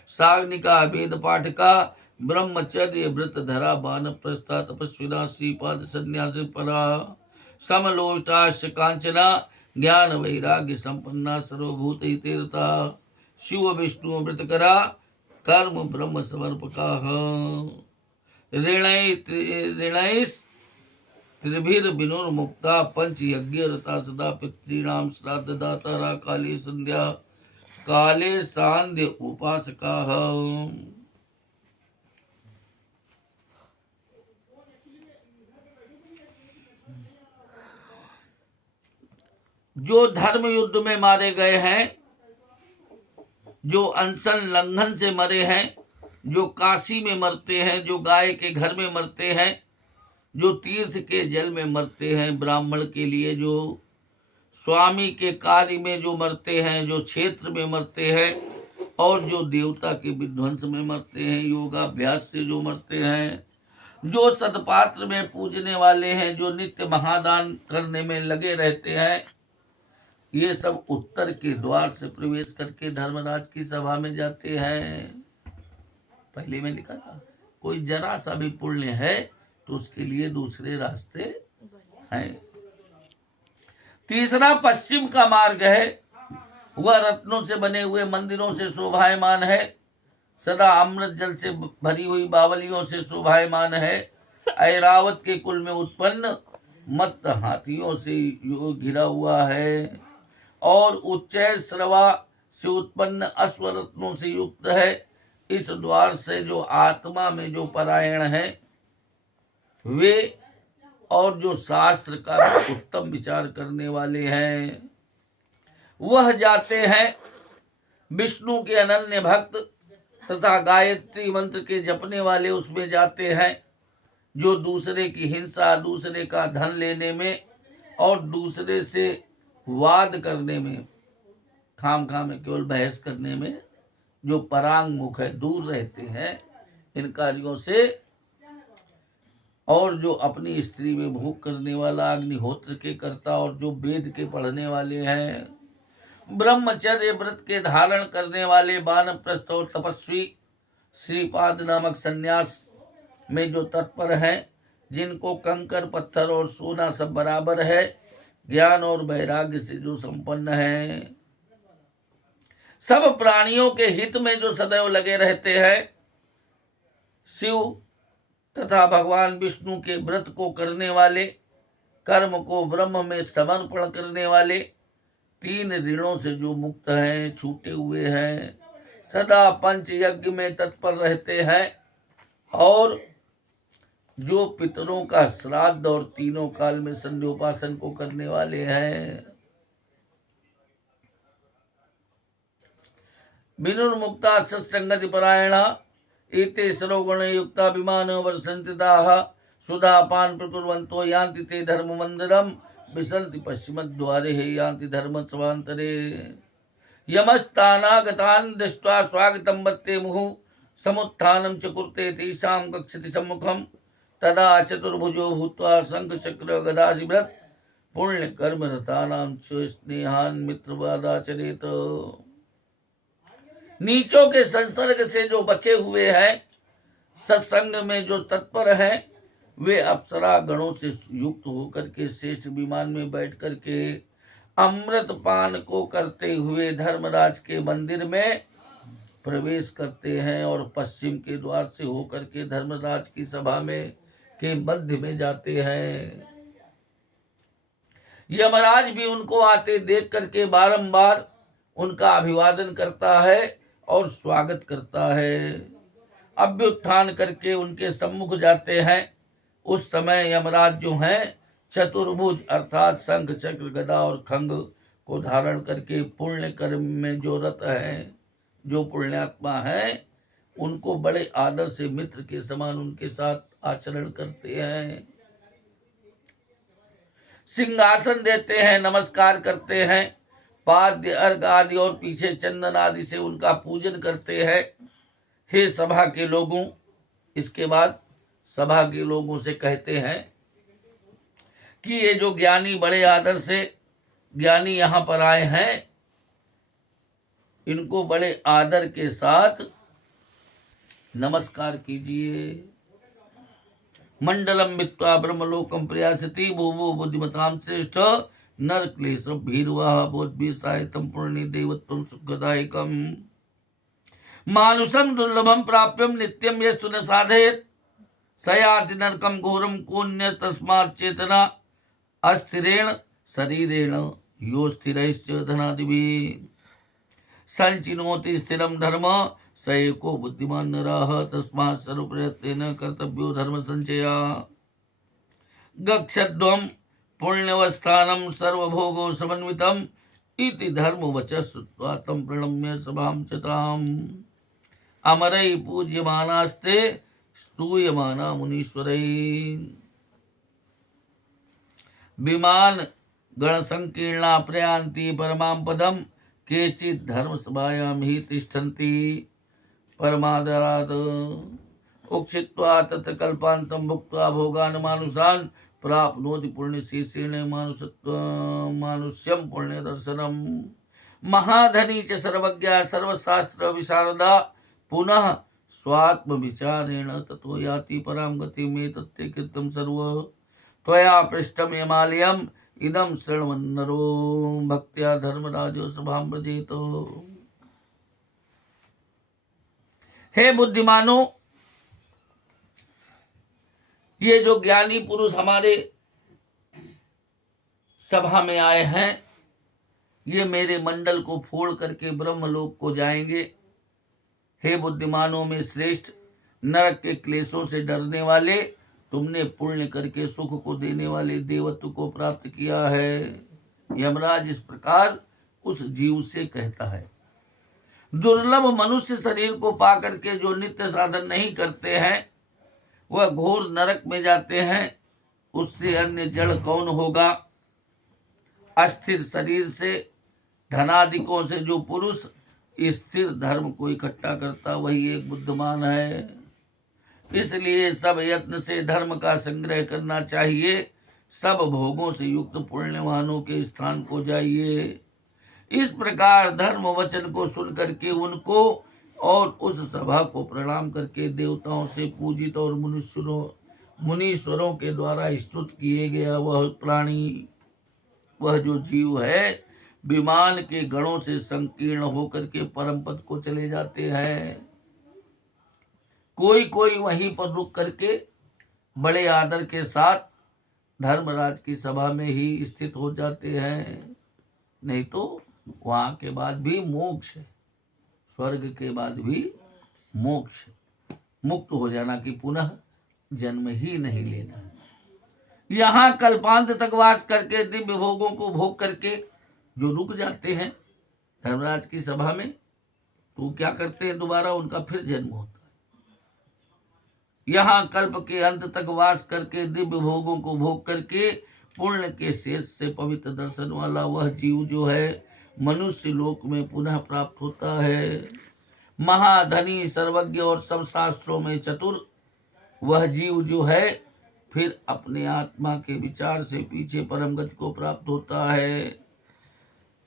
साग्निका वेद पाठका ब्रह्मचर्य व्रत धरा बान प्रस्था तपस्विना श्रीपाद संन्यास परा समलोष्टाश कांचना ज्ञान वैराग्य संपन्ना सर्वभूत हितेरता शिव विष्णु व्रतकरा कर्म ब्रह्म समर्पका ऋणैस् त्रिभिर्विनुर्मुक्ता पंच यज्ञ रता सदा पितॄणां श्राद्धदातारा काले संध्या काले सांध्य उपासका। जो धर्म युद्ध में मारे गए हैं, जो अनशन लंघन से मरे हैं, जो काशी में मरते हैं, जो गाय के घर में मरते हैं, जो तीर्थ के जल में मरते हैं, ब्राह्मण के लिए जो स्वामी के कार्य में जो मरते हैं, जो क्षेत्र में मरते हैं, और जो देवता के विध्वंस में मरते हैं, योगाभ्यास से जो मरते हैं, जो सदपात्र में पूजने वाले हैं, जो नित्य महादान करने में लगे रहते हैं, ये सब उत्तर के द्वार से प्रवेश करके धर्मराज की सभा में जाते हैं। पहले में लिखा था कोई जरा सा भी पुण्य है तो उसके लिए दूसरे रास्ते हैं। तीसरा पश्चिम का मार्ग है, वह रत्नों से बने हुए मंदिरों से शोभायमान है, सदा अमृत जल से भरी हुई बावलियों से शोभायमान है, ऐरावत के कुल में उत्पन्न मत हाथियों से घिरा हुआ है, और उच्च श्रवा से उत्पन्न अश्वरत्नों से युक्त है। इस द्वार से जो आत्मा में जो परायण है वे, और जो शास्त्र का उत्तम विचार करने वाले हैं, वह जाते हैं। विष्णु के अनन्य भक्त तथा गायत्री मंत्र के जपने वाले उसमें जाते हैं। जो दूसरे की हिंसा, दूसरे का धन लेने में और दूसरे से वाद करने में, खाम में केवल बहस करने में जो परांगमुख है, दूर रहते हैं इन कार्यों से। और जो अपनी स्त्री में भोग करने वाला, अग्निहोत्र के कर्ता, और जो वेद के पढ़ने वाले हैं, ब्रह्मचर्य व्रत के धारण करने वाले, वानप्रस्थ और तपस्वी, श्रीपाद नामक संन्यास में जो तत्पर हैं, जिनको कंकर पत्थर और सोना सब बराबर है, ज्ञान और वैराग्य से जो संपन्न है, सब प्राणियों के हित में जो सदैव लगे रहते हैं, शिव तथा भगवान विष्णु के व्रत को करने वाले, कर्म को ब्रह्म में समर्पण करने वाले, तीन ऋणों से जो मुक्त हैं, छूटे हुए हैं, सदा पंच यज्ञ में तत्पर रहते हैं, और जो पितरों का श्राद्ध और तीनों काल में संध्योपासन को करने वाले हैं। विनुर्मुक्ता सत्संगति परायणा एते सर्वगुण युक्ता विमान वर्षन्तिताः सुधा पान प्रकुर्वन्तो यान्ति ते धर्म मंदिरम विसन्ति पश्चिमद्वारे यान्ति धर्म स्वान्तरे। यमस्तानागतान् दृष्ट्वा स्वागतं वत्ते मुहुः समुत्थानं च कुरुते तेषां गच्छति सम्मुखम् तदा चतुर्भुजो भूत्वा शंख चक्र गदाशिभृत् पुण्य कर्म रतानां च स्नेहान् मित्रवादाचरेत। नीचों के संसर्ग से जो बचे हुए हैं, सत्संग में जो तत्पर हैं, वे अप्सरा गणों से युक्त होकर के श्रेष्ठ विमान में बैठ कर के अमृत पान को करते हुए धर्मराज के मंदिर में प्रवेश करते हैं, और पश्चिम के द्वार से होकर के धर्मराज की सभा में के मध्य में जाते हैं। यमराज भी उनको आते देख करके बारंबार उनका अभिवादन करता है और स्वागत करता है। अभ्युत्थान करके उनके सम्मुख जाते हैं। उस समय यमराज जो हैं चतुर्भुज अर्थात शंख चक्र गदा और खंग को धारण करके पुण्य कर्म में जो रत हैं, जो पुण्यात्मा हैं, उनको बड़े आदर से मित्र के समान उनके साथ आचरण करते हैं। सिंहासन देते हैं, नमस्कार करते हैं, पाद्य अर्घ आदि और पीछे चंदन आदि से उनका पूजन करते हैं। हे सभा के लोगों, इसके बाद सभा के लोगों से कहते हैं कि ये जो ज्ञानी बड़े आदर से ज्ञानी यहाँ पर आए हैं, इनको बड़े आदर के साथ नमस्कार कीजिए। मंडलम मित्वा ब्रह्मलोकम प्रयासति भूवो बुद्धिमताम श्रेष्ठ नर क्लेश भीर्वाह बोधभि साहित्यम पुण्य देवत्वम सुखदायकम मानुषम दुर्लभम प्राप्यम नित्यम यस्तु न साधयेत् सयाति नरकम घोरम कोन्य तस्मात् चेतना अस्थिरेण शरीरेण यो स्थिरैश्च धनादिभिः संचिनोति स्थिरम धर्म स एको बुद्धिमान नरः तस्मात् सर्वप्रयत्नेन कर्तव्यो धर्म संचयः। गच्छध्वं पुण्यवस्थानं सर्वभोगो समन्वितम् इति धर्मवचः श्रुत्वा तं प्रणम्य सभां च ताम् अमरै पूज्यमानास्ते स्तूयमाना मुनीश्वरैः। विमान गण संकीर्णा प्रयान्ति परमां पदम् केचित् धर्मसभायां हि तिष्ठन्ति परमादरात् उक्षित्वा तत्र कल्पान्तं भुक्त्वा भोगान् मानुषान् प्राप्नोति पुण्यशेषेण मानुष्यं पुण्यदर्शनम्। महाधनी च सर्वज्ञा सर्वशास्त्र विशारदा पुनः स्वात्म विचारेण ततो याति परां गतिम् एतत्ते कृतं सर्व त्वया पृष्ठम् यमालयम् इदं शृण्वन्नरो भक्त्या धर्मराजो सभां व्रजेत। हे बुद्धिमानों, ये जो ज्ञानी पुरुष हमारे सभा में आए हैं, ये मेरे मंडल को फोड़ करके ब्रह्मलोक को जाएंगे। हे बुद्धिमानों में श्रेष्ठ, नरक के क्लेशों से डरने वाले, तुमने पुण्य करके सुख को देने वाले देवत्व को प्राप्त किया है। यमराज इस प्रकार उस जीव से कहता है। दुर्लभ मनुष्य शरीर को पाकर के जो नित्य साधन नहीं करते हैं वह घोर नरक में जाते हैं। उससे अन्य जड़ कौन होगा? अस्थिर शरीर से धनादिकों से जो पुरुष स्थिर धर्म को इकट्ठा करता वही एक बुद्धिमान है। इसलिए सब यत्न से धर्म का संग्रह करना चाहिए। सब भोगों से युक्त पुण्यवानों के स्थान को जाइए। इस प्रकार धर्म वचन को सुन करके उनको और उस सभा को प्रणाम करके देवताओं से पूजित और मुनीश्वरों के द्वारा स्तुत किए गया वह प्राणी, वह जो जीव है, विमान के गणों से संकीर्ण होकर के परम पद को चले जाते हैं। कोई कोई वहीं पर रुक करके बड़े आदर के साथ धर्मराज की सभा में ही स्थित हो जाते हैं। नहीं तो वहां के बाद भी मोक्ष है, स्वर्ग के बाद भी मोक्ष, मुक्त हो जाना कि पुनः जन्म ही नहीं लेना। यहाँ कल्पांत तक वास करके दिव्य भोगों को भोग करके जो रुक जाते हैं धर्मराज की सभा में, तो क्या करते हैं? दोबारा उनका फिर जन्म होता है। यहाँ कल्प के अंत तक वास करके दिव्य भोगों को भोग करके पुण्य के शेष से पवित्र दर्शन वाला वह जीव जो है मनुष्य लोक में पुनः प्राप्त होता है। महाधनी, सर्वज्ञ और सब शास्त्रों में चतुर वह जीव जो है फिर अपने आत्मा के विचार से पीछे परम गति को प्राप्त होता है।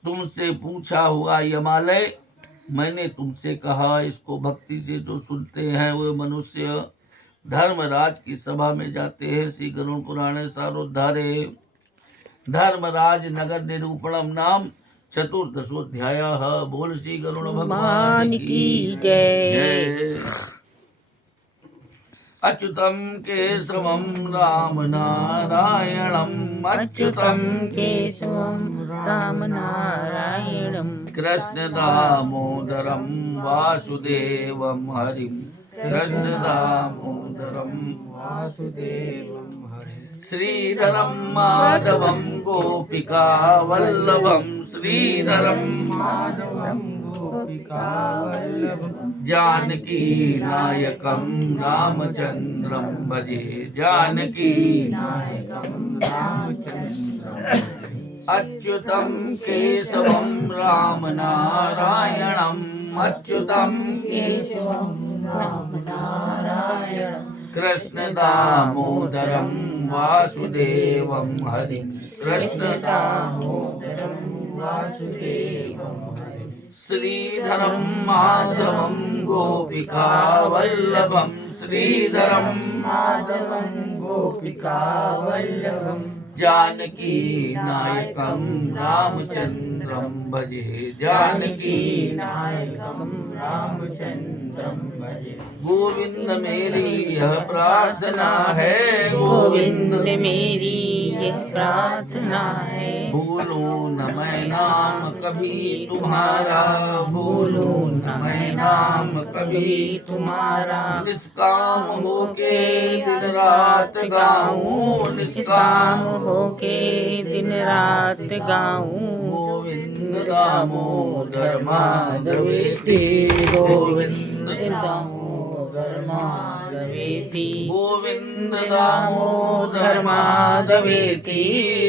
तुमसे पूछा हुआ यमालय, मैंने तुमसे कहा इसको भक्ति से जो सुनते हैं वे मनुष्य धर्मराज की सभा में जाते हैं। श्री गरुड़ पुराणे सारोद्धारे धर्मराज नगर निरूपणम नाम चतुर्दशोध्याय। बोल श्री गरुड़ भगवान की जय। अच्युतम केशवम राम नारायणम, अच्युतम केशवम राम नारायणम, कृष्ण दामोदरम वासुदेवम हरिम, कृष्ण दामोदरम वासुदेवम हरिम, श्रीधरम माधवम गोपिका वल्लभम, श्रीधरम माधवम गोपिका वल्लभम, जानकी नायकम रामचंद्रम भजे, जानकी नायकम रामचंद्रम, अच्युतम केशवम राम नारायणम, अच्युतम केशवम राम नारायणम, कृष्ण दामोदरम वासुदेवम हरिम, कृष्ण दामोदरम वासुदेवम हरिम, श्रीधरम माधवम गोपिका वल्लभम, श्रीधरम माधवम गोपिका वल्लभम, जानकी नायकम रामचंद्रम भजे, जानकी नायकम रामचंद्रम भजे। गोविंद मेरी यह प्रार्थना है, गोविंद मेरी यह प्रार्थना है, भूलूं न मैं नाम कभी तुम्हारा, भूलूं न मैं नाम कभी तुम्हारा। निष्काम होके दिन रात गाऊं, निष्काम होके दिन रात गाऊं। गोविंद दामोदर माधवेति, गोविंद दामोदर माधवेति, गोविंद दामोदर माधवेति,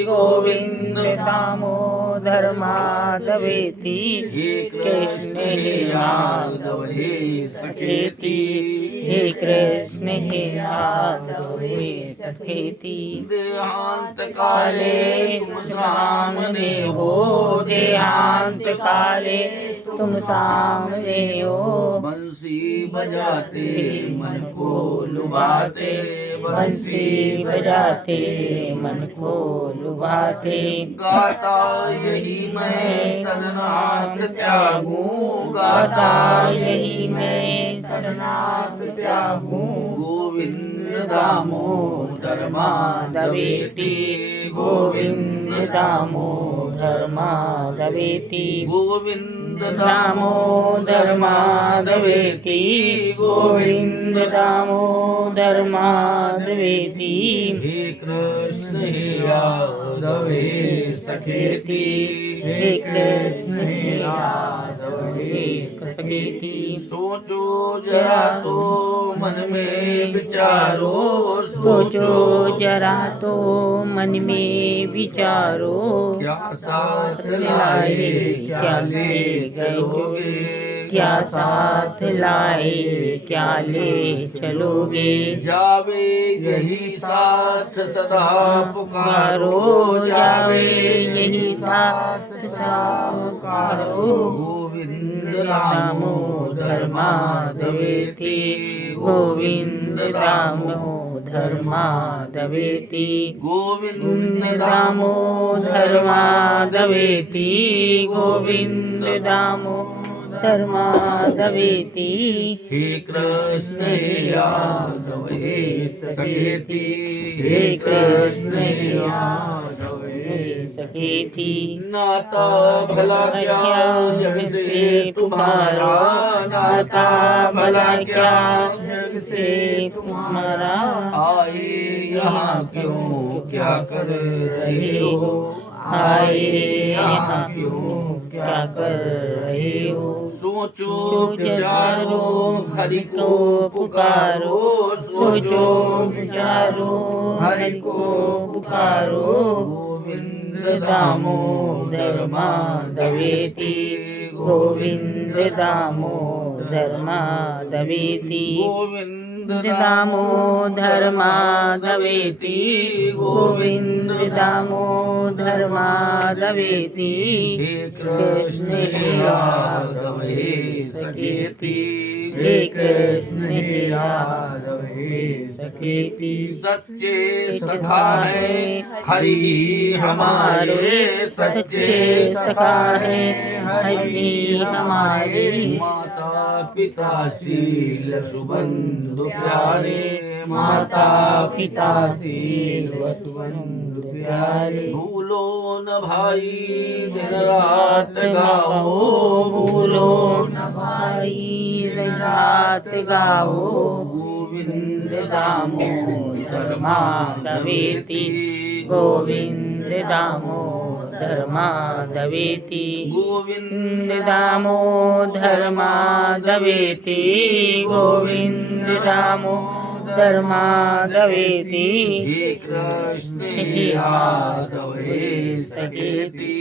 गोविंद दामोदर माधवेति। हे कृष्ण हे यादव हे सखेति, हे कृष्ण हे यादव हे सखेति। देहांत काले तुम सामने हो, देहांत काले तुम सामने हो। बंसी बजाते मन को लुभाते, बंसी बजाते मन को लुभाते। गाता यही मैं तननाथ त्यागूं, गाता यही मैं तननाथ त्यागूं। गोविंद दामोदर माधवेति, गोविंद दामोदर माधवेति, गोविंद दामोदर माधवेति, गोविंद दामोदर माधवेति। हे कृष्ण हे यादव हे सखेति, हे कृष्ण हे यादव हे सखेति। सोचो जरा तो मन में विचारो, सोचो जरा तो मन में विचारो। क्या साथ लाए क्या ले चलोगे, क्या साथ लाए क्या ले चलोगे। जावे यही साथ सदा पुकारो, जावे यही साथ सदा पुकारो। गोविंद दामोदर माधवेति, गोविंद दामोदर माधवेति, गोविंद दामोदर माधवेति, गोविंद दामोदर माधवेति। हे कृष्ण हे यादव हे सखेति, हे कृष्ण हे यादव हे सखेति। नाता भला क्या जग से तुम्हारा, नाता भला क्या जग से तुम्हारा। आए यहाँ क्यों क्या कर रहे हो, आए यहाँ क्यों क्या कर रहे हो। सोचो विचारो हरि को पुकारो, सोचो विचारो हरि को पुकारो। गोविंद दामोदर माधवेति, गोविंद दामोदर माधवेति, गोविंद दामोदर माधवेति, गोविंद दामोदर माधवेति। हे कृष्ण हे यादव हे सखेति, हे कृष्ण हे यादव हे सखेति। सच्चे सखा है हरि हमारे, सच्चे सखा है हरि हमारे। माता पिता शील सुबंधु प्यारे, माता पिता शील सुबंधु प्यारे। भूलो न भाई दिन रात गाओ, भूलो न भाई दिन रात गाओ। गोविंद दामोदर माधवेति, गोविंद दामोदर माधवेति, गोविंद दामोदर माधवेति, गोविंद दामोदर माधवेति। हे कृष्ण हे यादव हे सखेति,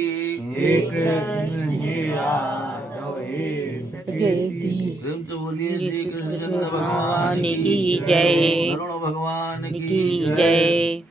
हे कृष्ण हे यादव हे सखेति। प्रेम से बोलिए श्री कृष्ण भगवान की जय, करुण भगवान की जय।